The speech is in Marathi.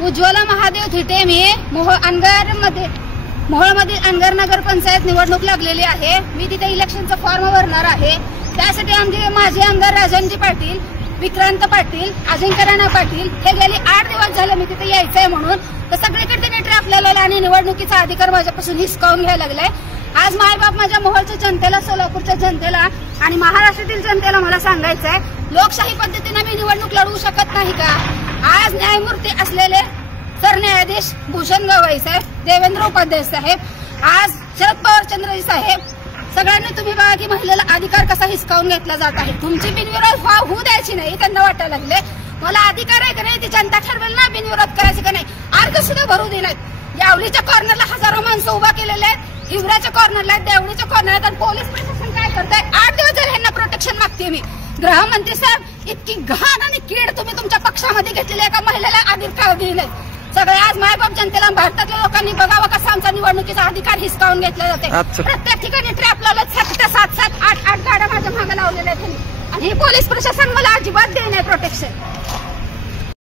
उज्ज्वला महादेव थिटे. मी मोहोळमधील अनगर नगर पंचायत निवडणूक लागलेली आहे. मी तिथे इलेक्शनचा फॉर्म भरणार आहे. त्यासाठी आमचे माजी आमदार राजनजी पाटील, विक्रांत पाटील, अजिंक्य राणा पाटील हे गेली 8 दिवस झाले मी तिथे यायचंय म्हणून. तर सगळीकडे त्यांनी ट्रॅप लावलेला आणि निवडणुकीचा अधिकार माझ्यापासून हिसकावून घ्यायला लागलाय. आज मायबाप माझ्या मोहोळच्या जनतेला, सोलापूरच्या जनतेला आणि महाराष्ट्रातील जनतेला मला सांगायचंय, लोकशाही पद्धतीने मी निवडणूक लढवू शकत नाही का? आज न्यायमूर्ती असलेले सरन्यायाधीश भूषण गवई साहेब, देवेंद्र उपाध्याय साहेब, आज शरद पवार चंद्रजी साहेब, सगळ्यांनी तुम्ही बघा की महिलेला अधिकार कसा हिसकावून घेतला जात आहे. तुमची बिनविरोध होऊ द्यायची नाही त्यांना वाटायला लागले. मला अधिकार आहे का नाही ती जनता ठरवेल ना, बिनविरोध करायचं का नाही. अर्ज सुद्धा भरू देण्यात. यावलीच्या कॉर्नरला हजारो माणसं उभा केलेले आहेत, हिवऱ्याच्या कॉर्नरला, देवळीच्या कॉर्नरला. आणि पोलीस प्रशासन काय करताय? 8 दिवस झाले ह्यांना प्रोटेक्शन मागते मी. गृहमंत्री साहेब, इतकी घाण आणि कीड तुम्ही तुमच्या पक्षामध्ये घेतलेली एका महिलेला अधिकार दिले. सगळे आज मायबाप जनतेला, भारतातल्या लोकांनी बघावं कसा आमचा निवडणुकीचा अधिकार हिसकावून घेतला जाते. प्रत्येक ठिकाणी ट्रॅप लावलं. 7 ते 7, 8 गाड्या माझ्या मागे लावलेल्या आहेत आणि हे पोलीस प्रशासन मला अजिबात देत नाही प्रोटेक्शन.